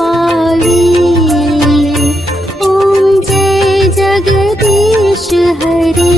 पाई। ओम जय जगदीश हरे।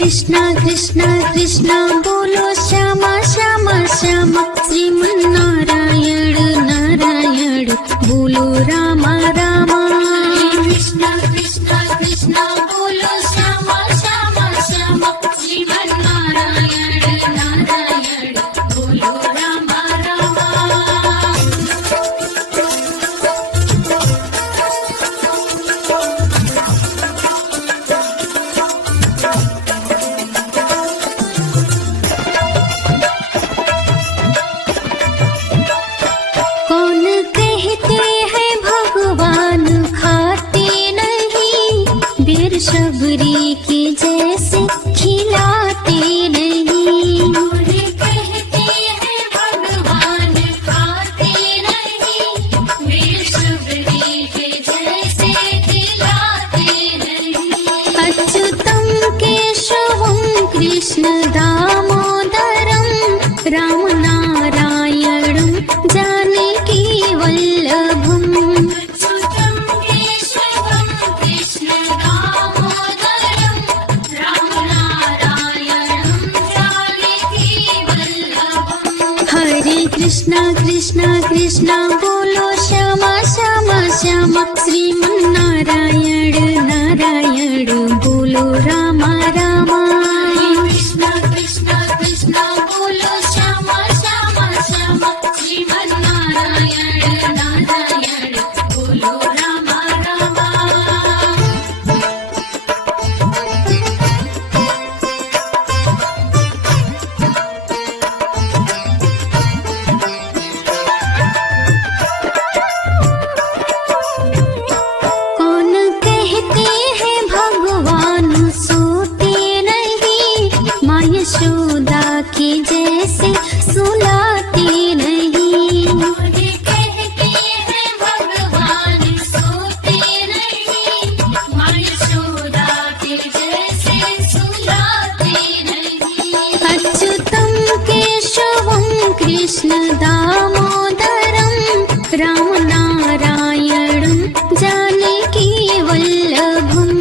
कृष्णा कृष्णा कृष्णा बोलो श्यामा श्यामा श्यामा। श्रीमन नारायण नारायण बोलो रामा रामा। कृष्णा कृष्णा कृष्णा बोलो श्यामा श्यामा श्यामा। श्रीमन नारायण नारायण बोलो रामा रामा। शबरी के जैसे खिलाते नहीं। कहते हैं भगवान खाते नहीं। वे शबरी के जैसे खिलाते नहीं। अच्युतम केशवम कृष्ण दामोदरम राम नारायणम जानकी वल्लभम। कृष्णा कृष्णा कृष्णा बोलो श्यामा श्यामा श्यामा। श्रीमन नारायण नारायण बोलो रामा रामा। कृष्णा कृष्णा कृष्णा बोलो श्यामा श्यामा श्यामा। श्रीमन नारायण नारायण बोलो रामा रामा। के जैसे सुलाते नहीं। कहते हैं भगवान सोते नहीं। माँ यशोदा के जैसे सुलाते नहीं। अच्युतम केशवम कृष्ण दामोदरम राम नारायणम जानकी वल्लभम।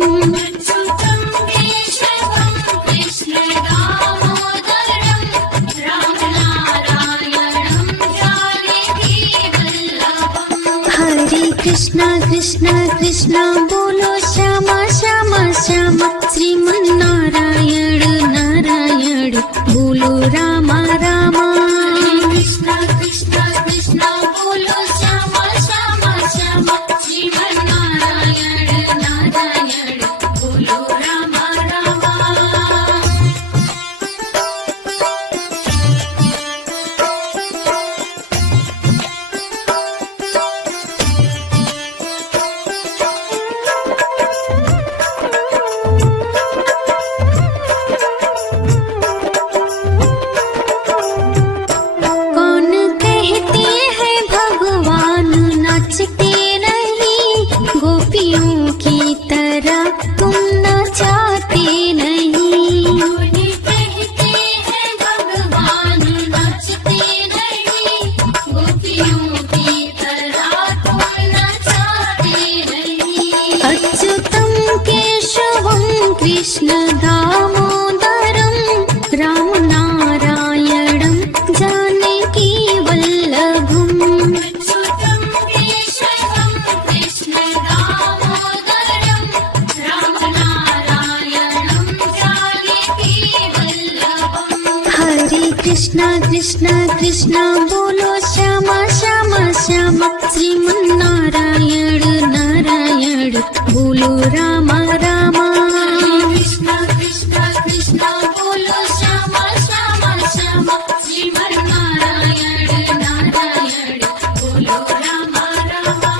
कृष्णा कृष्णा कृष्णा बोलो श्यामा श्यामा श्यामा। श्रीमन नारायण नारायण बोलो रामा रामा। कृष्णा कृष्णा कृष्णा बोलो श्यामा श्यामा श्यामा। श्रीमन नारायण नारायण बोलो रामा रामा। कृष्णा कृष्णा कृष्णा बोलो श्यामा श्यामा श्यामा श्रीमन्नारायण नारायण बोलो रामा रामा कृष्णा कृष्णा कृष्णा बोलो श्यामा श्यामा श्यामा श्रीमन्नारायण नारायण बोलो रामा रामा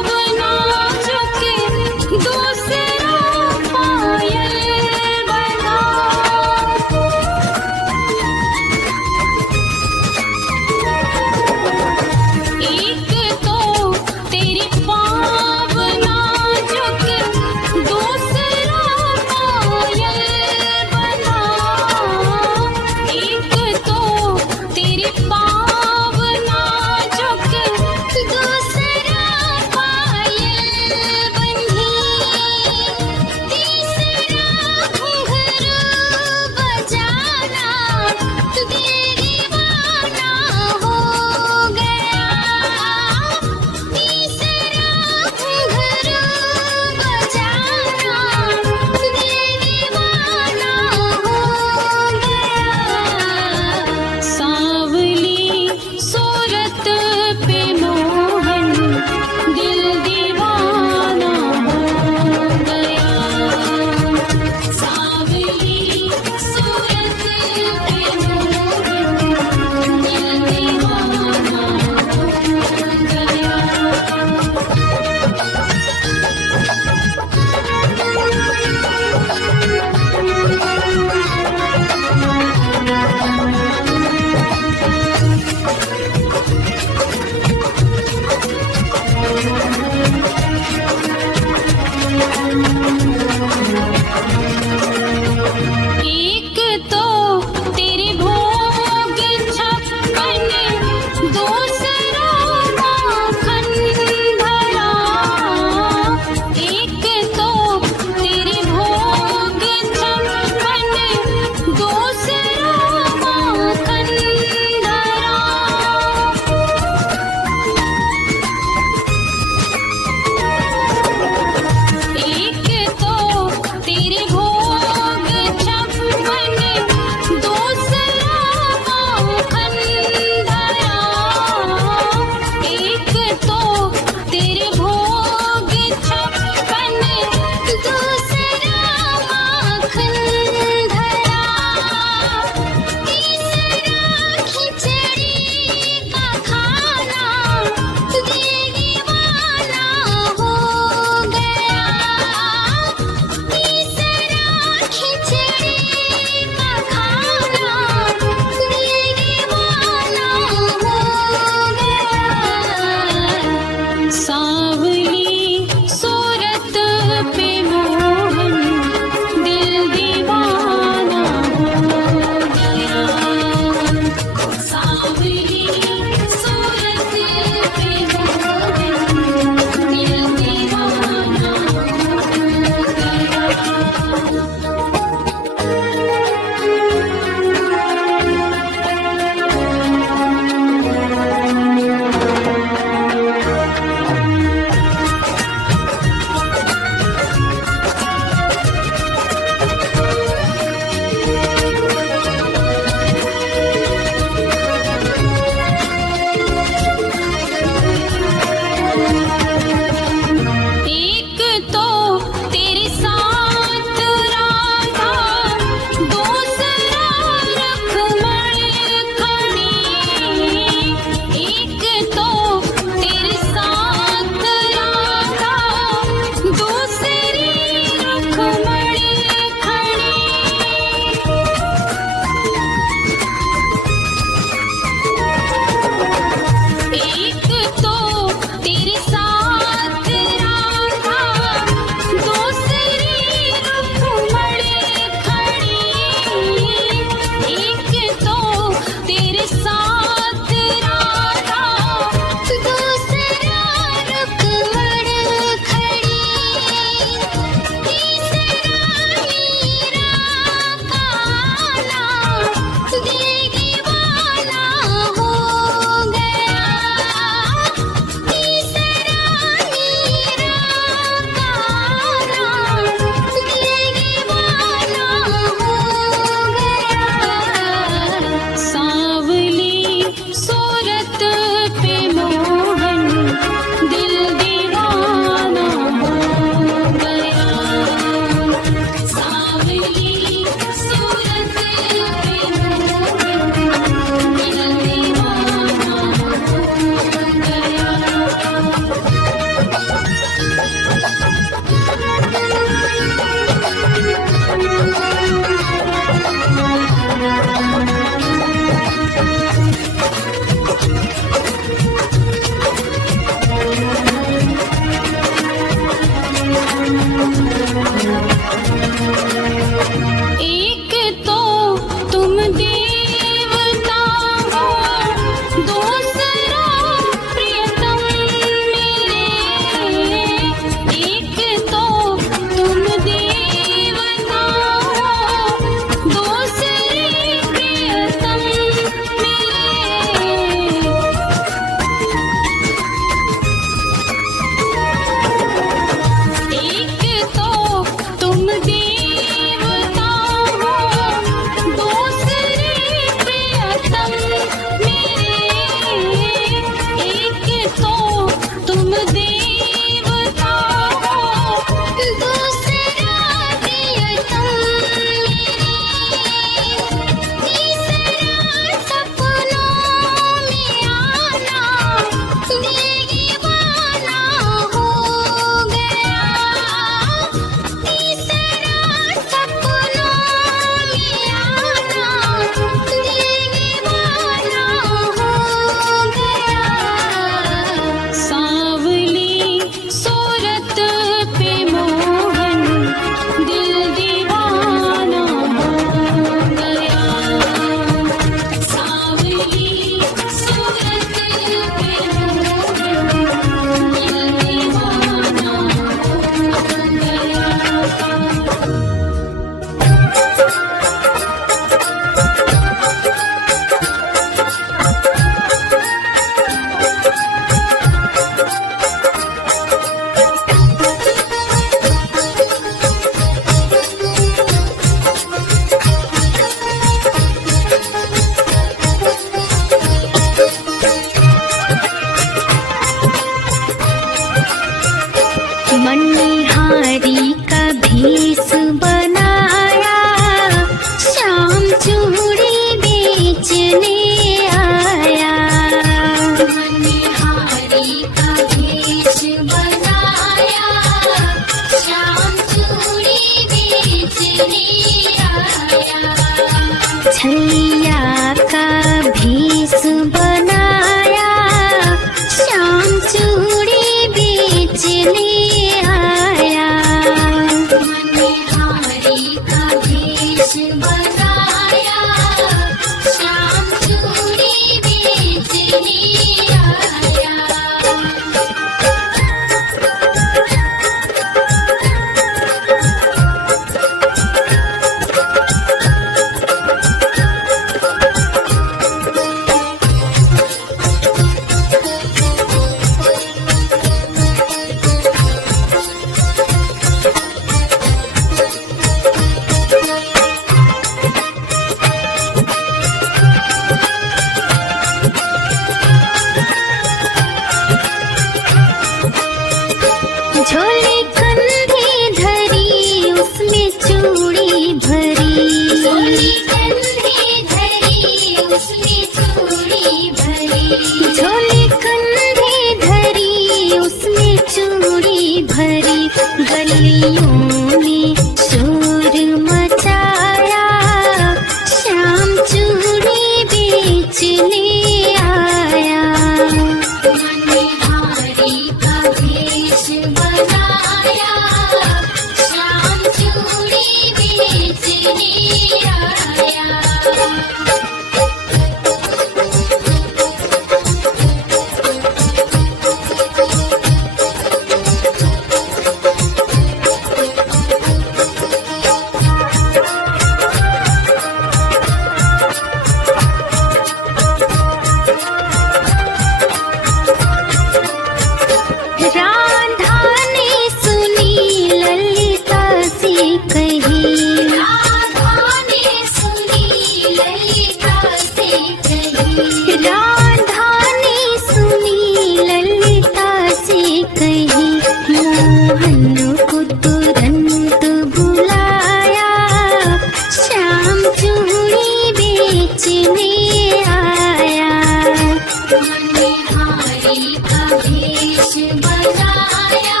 हारी का भेष बनाया,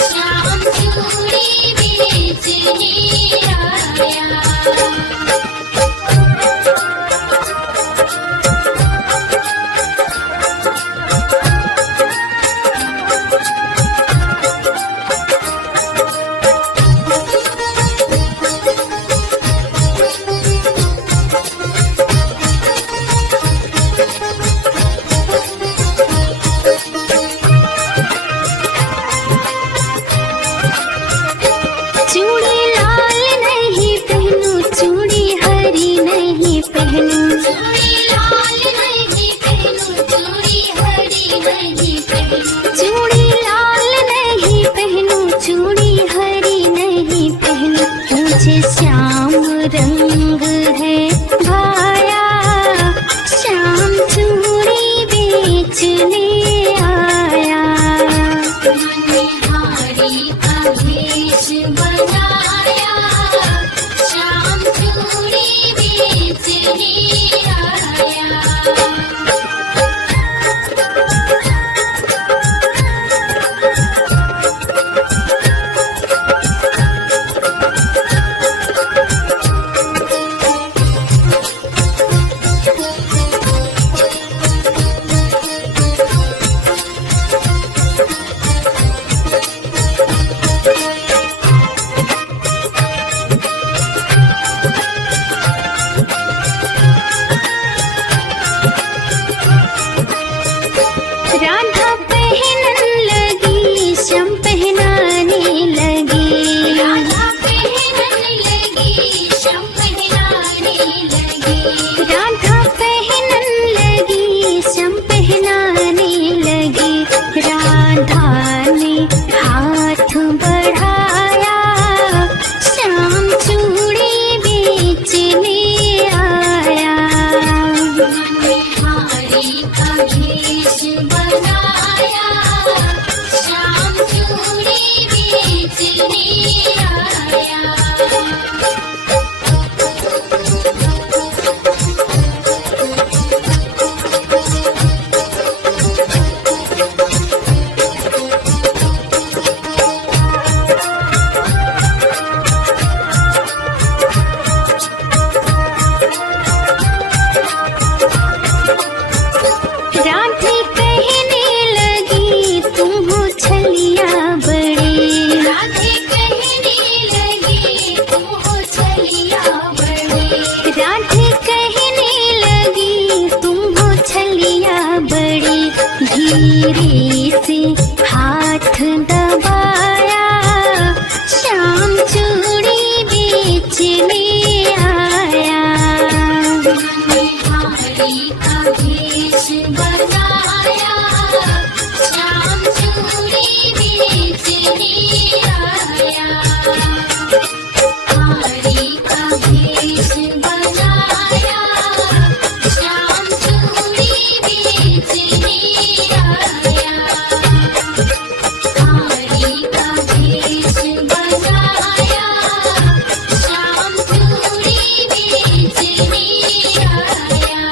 श्याम चूड़ी बेचने आया। चूड़ी लाल नहीं पहनूं, चूड़ी हरी नहीं पहनूं, चूड़ी लाल नहीं पहनूं, चूड़ी हरी नहीं पहनूं, चूड़ी लाल नहीं पहनूं, चूड़ी हरी नहीं पहनूं, मुझे श्याम रंग है भाया, श्याम चूड़ी बेचने आया। हारी का भेष बनाया, श्याम चूड़ी बेचने आया। राधा पहनन लगी, श्याम पहनाने लगी, राधा पहनन लगी, श्याम पहनाने लगी, राधा पहनन लगी, श्याम पहनाने लगी। राधा ने हाथ बढ़ाया, श्याम चूड़ी बेचने आया। हारी का भेष बनाया, श्याम चूड़ी बेचने आया। राधे कहने लगी तुम हो छलिया बड़ी, राधे कहने लगी तुम हो छलिया बड़ी, राधे कहने लगी तुम हो छलिया बड़ी। धीरे से हाथ दबाया, श्याम चूड़ी बेचने आया। हारी का भेष बनाया, श्याम चूड़ी बेचने आया। हारी का भेष बनाया, श्याम चूड़ी बेचने आया। हारी का भेष बनाया, श्याम चूड़ी बेचने आया।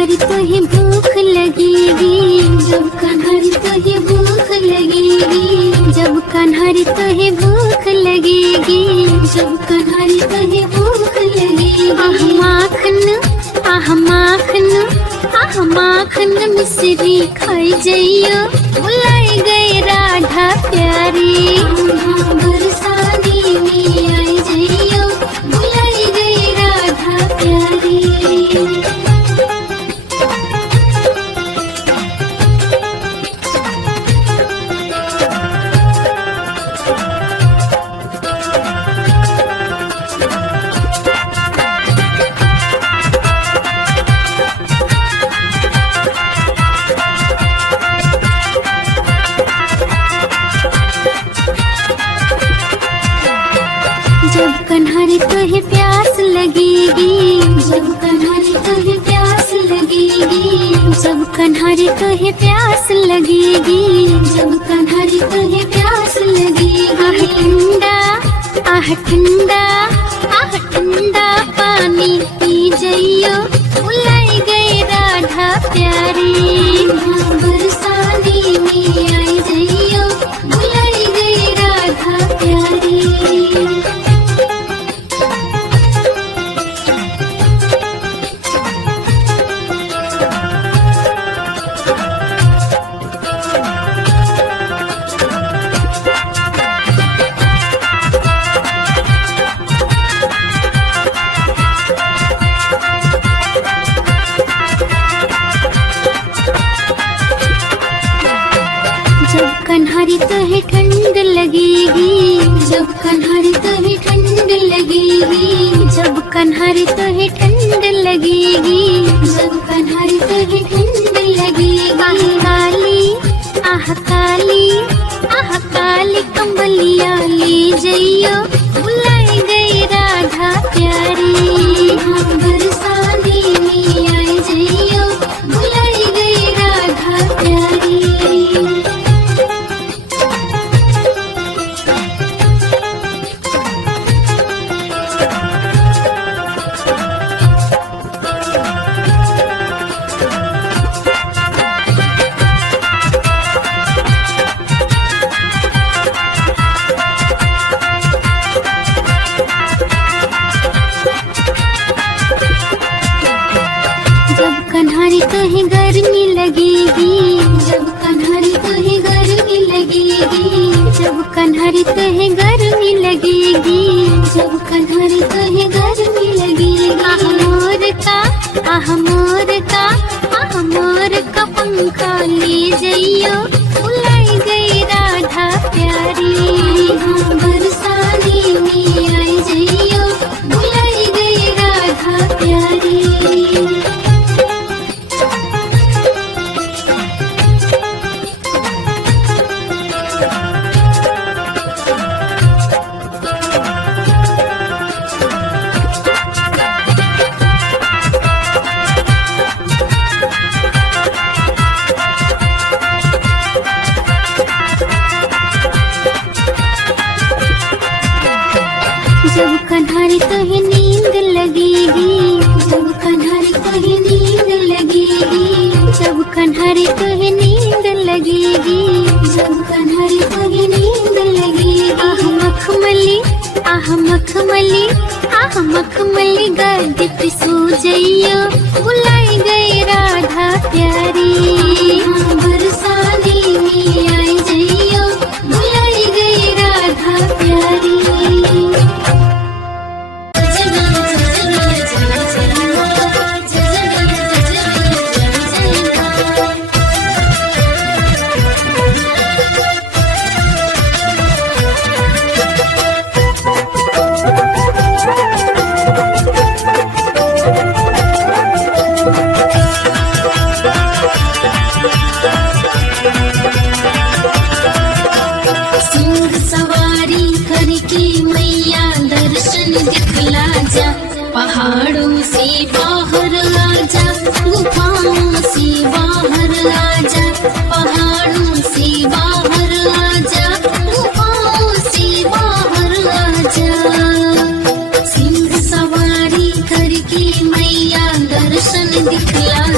कन्हरी तुहे भूख लगेगी, जब कन्हरी तुहे भूख लगेगी, जब कन्हरी तुहे भूख लगेगी, जब कन्हरी तुहे भूख लगेगी। आह माखन आह माखन आह माखन मिश्री खाई जइयो, बुलाई गए राधा प्यारी। बरसाने में आई जइयो, बुलाई गई राधा प्यारी। जब कन्हरी तुहे प्यास लगेगी, जब कन्हरी तुहे प्यास लगेगी, जब कन्हरी तुहे प्यास लगेगी, जब कन्हरी तुहे प्यास लगेगी। आह ठंडा आह ठंडा आह ठंडा पानी पी जइयो, बुलाई गई राधा प्यारी। बरसाने में आई जइयो, बुलाई गई राधा प्यारी। जब कन्हरी तुहे ठंड लगेगी, जब कन्हरी तुहे ठंड लगेगी, जब कन्हरी तुहे ठंड लगेगी, जब कन्हरी तुहे ठंड लगेगी। आह काली आह काली आह काली कंबलिया ले जइयो, बुलाई गई राधा प्यारी। बरसाने में आई जइयो, बुलाई गई राधा प्यारी। जब कन्हरी तुहे गर्मी लगेगी, जब कन्हरी तुहे गर्मी लगेगी, जब कन्हरी तुहे गर्मी लगेगी, जब कन्हरी तुहे गर्मी लगेगी। आह मोर का आह मोर का आह मोर का पंखा ले जइयो, बुलाई गई राधा प्यारी। बरसाने में आई जइयो, बुलाई गई राधा प्यारी। जब कन्हरी तुहे नींद लगेगी, जब कन्हरी तुहे नींद लगेगी, जब कन्हरी तुहे नींद लगेगी, जब कन्हरी तुहे नींद लगेगी। आह मखमली आह मखमली आह मखमली गद्दे पे सो जइयो, बुलाई गई राधा प्यारी। बरसाने में आई जइयो, बुलाई गई राधा प्यारी।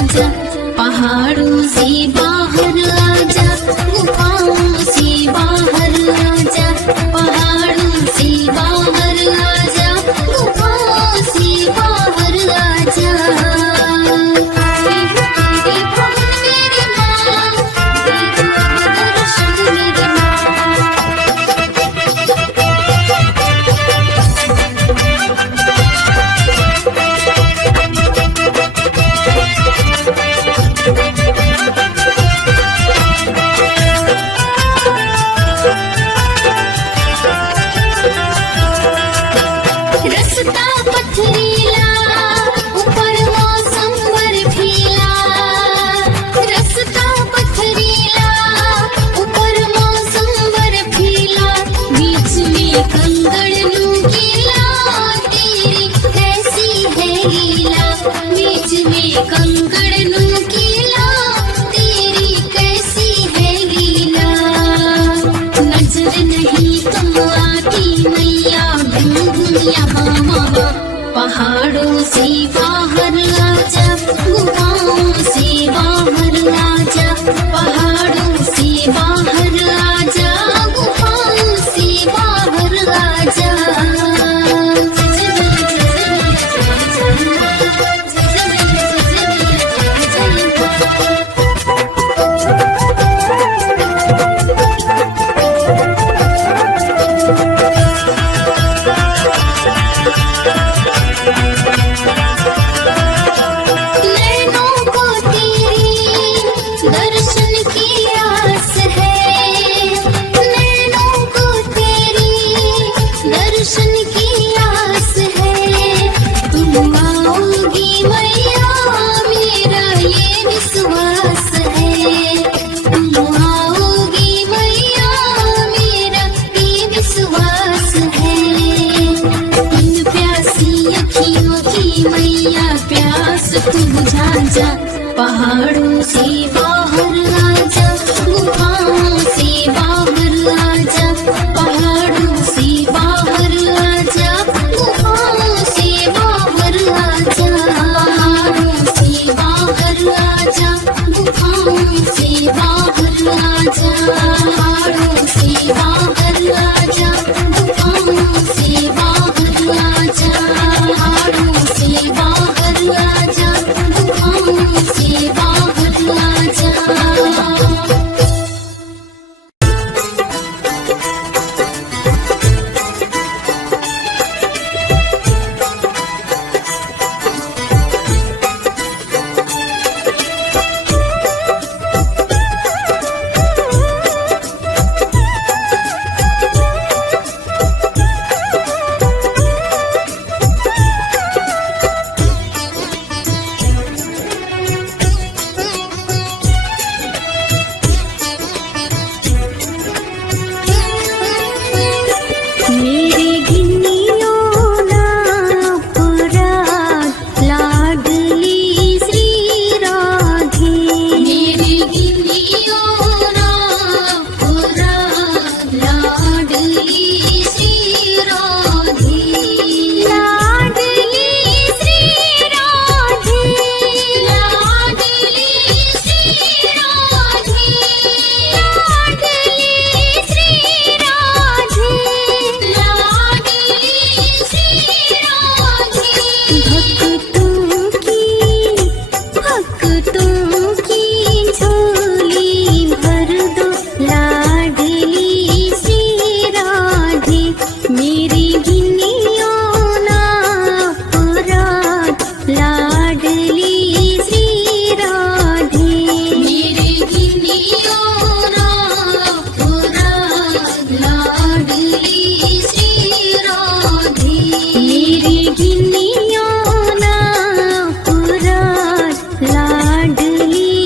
झांझा, पहाड़ों से बाहर आजा, गुफाओं से बाहर आजा, पहाड़ों से बाहर आजा, गुफाओं से बाहर आजा। तेरे भवन मेरी माँ, तेरे दर्शन मेरी माँ। रस्ता पथरीला, ऊपर मौसम बर्फीला, रस्ता पथरीला, ऊपर मौसम बर्फीला, बीच में कंकड़ नुकीला, तेरी कैसी है लीला, बीच में कंकड़ नुकीला, तेरी कैसी है लीला। नजर नहीं तुम आती मैया, घूम घूम यहाँ वहाँ, पहाड़ों से बाहर आजा, गुफाओं से बाहर आजा, पहाड़ों से बाहर आजा, गुफाओं से बाहर आजा। नैनों को तेरी दर्शन की आस है, नैनों को तेरी दर्शन की आस है, तुम आओगी मैया मेरा ये विश्वास है, तुम आओगी मैया मेरा ये विश्वास है। इन प्यासी अखियों की मैया प्यास तू बुझा जा, पहाड़ों से बाहर आजा, गुफाओं से बाहर आजा, पहाड़ों से बाहर आजा, गुफाओं से बाहर आजा, पहाड़ों से बाहर आजा, गुफाओं से बाहर आजा, पहाड़ों से बाहर आजा, गुफाओं से बाहर आजा, पहाड़ों से बाहर आजा, गुफाओं से बाहर आजा। मेरे गिन्नियों ना पुराण लाडली श्री राधे, मेरे गिन्नियों ना पुराण लाडली श्री राधे, लाडली श्री राधे, लाडली श्री राधे, लाडली श्री राधे, लाडली श्री राधे। भक्तों की झोली भर दो, लाडली श्री राधे, मेरी गिन्नियों ना पुराण लाडली श्री राधे, मेरी गिन्नियों ना पुराण लाडली श्री राधे, मेरी गिन्नियों ना पुराण लाडली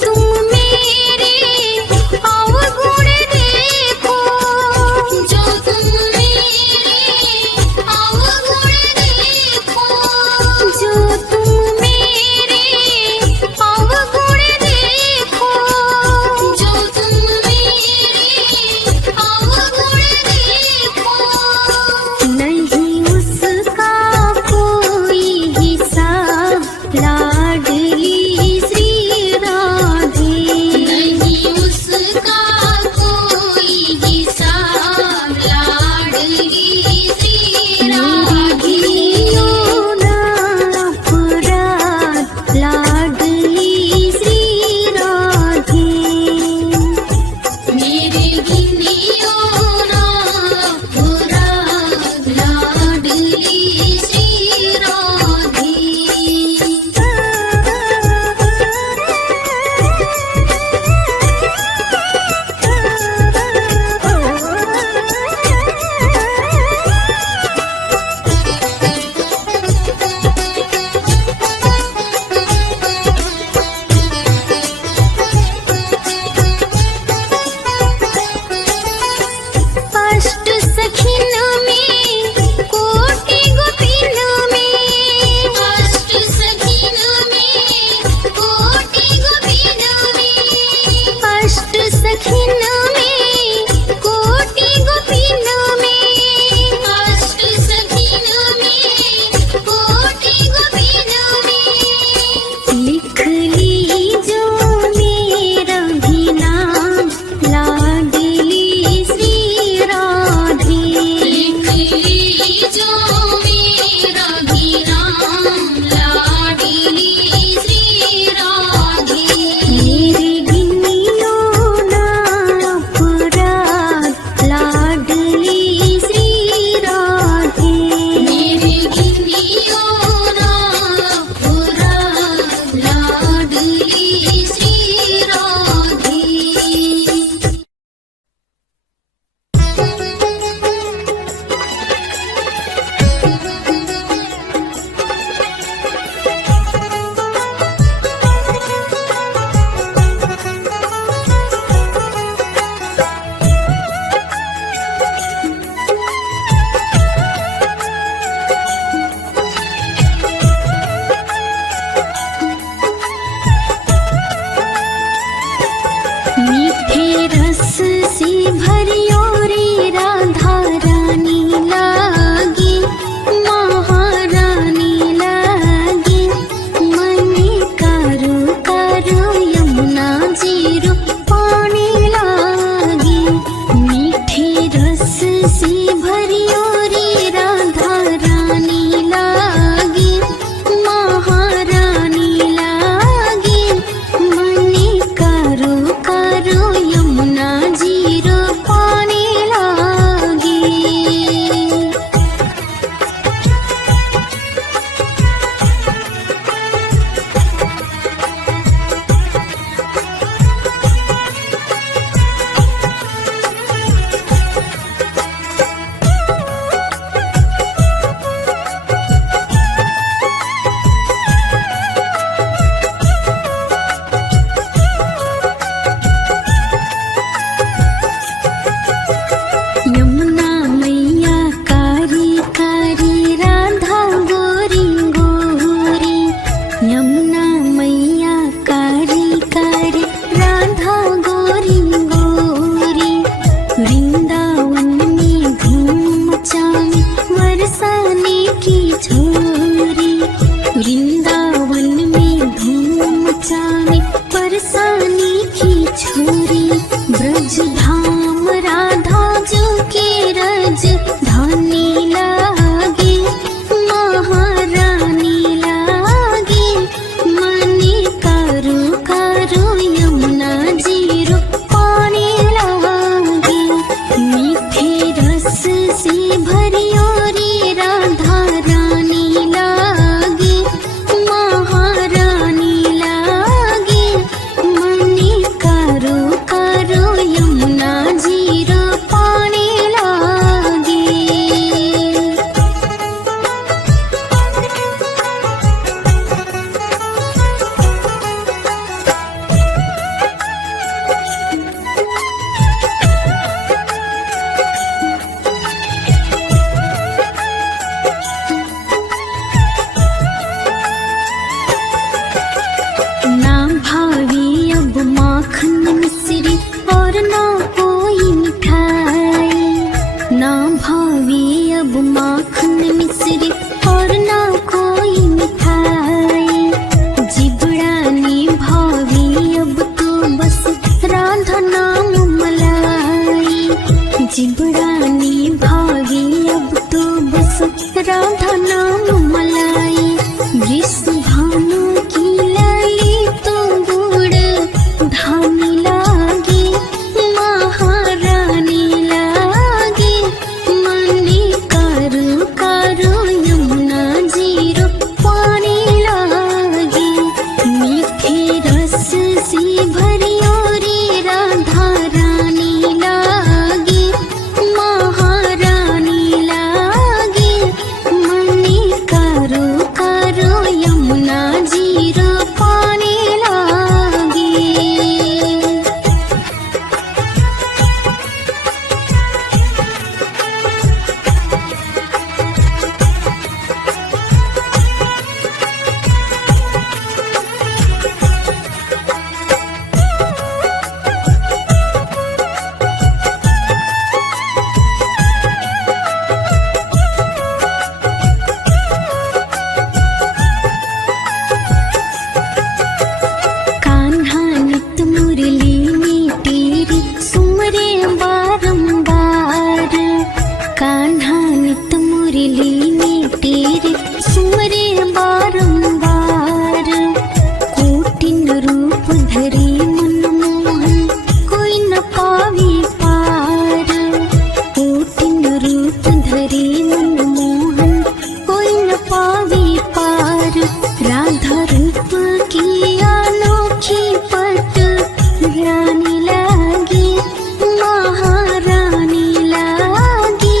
तुम मेरे अवगुण देखो, जो तुम मेरे अवगुण देखो, जो तुम मेरे अवगुण देखो, जो तुम मेरे अवगुण देखो, नहीं उसका कोई हिसाब लाडली श्री राधे, नहीं उसका कोई हिसाब लाडली श्री राधे, अपराध लाडली श्री राधे, मेरे गिनियो ना अपराध लाडली श्री राधे। अष्ट सखिन में कोटि गोपिन में, अष्ट सखिन में कोटि गोपिन में, अष्ट सखिन में कोटि गोपिन में, अष्ट सखिन में कोटि गोपिन में, लिख लीजो मेरा भी नाम लाडली श्री राधे, लिख लीजो मेरा भी नाम लाडली श्री राधे, मेरे गिनियो ना अपराध लाडली श्री राधे, मेरे गिनियो ना अपराध लाडली श्री राधे। मीठे रस से भरियो रे राधा रानी लागे, महारानी लागे, मने कारो कारो यमुना जीरो पानी लागे, मीठे रस से भरियो रे राधा रानी लागे, महारानी लागे, मने कारो कारो यमुना जीरो पानी धरी मनमोहन कोई न पावे पार। कोटिन रूप धरी मनमोहन कोई न पावे पार। राधा रूप की अनोखी पट रानी लागी महारानी लागी।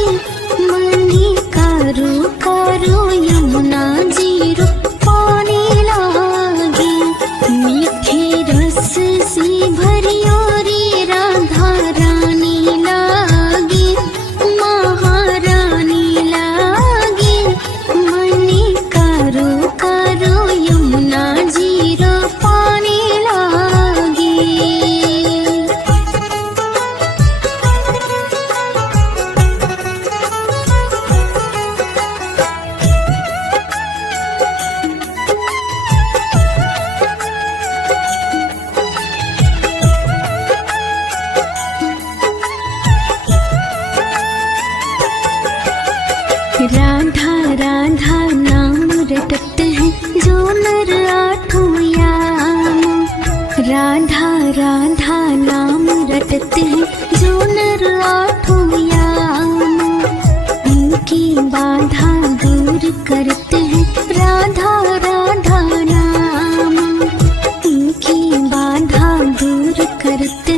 मनी कारो कारो यमुना जी रूप पानी लागी। मीठे रस से भरियो रे राधा रानी लागी महारानी लागी। मनी कारो कारो यमुना जी रूप पानी लागी। राधा राधा नाम रटत है जो नर आठों याम। राधा राधा नाम रटत है जो नर आठों याम। उनकी बाधा दूर करते हैं राधा राधा नाम। उनकी बाधा दूर करते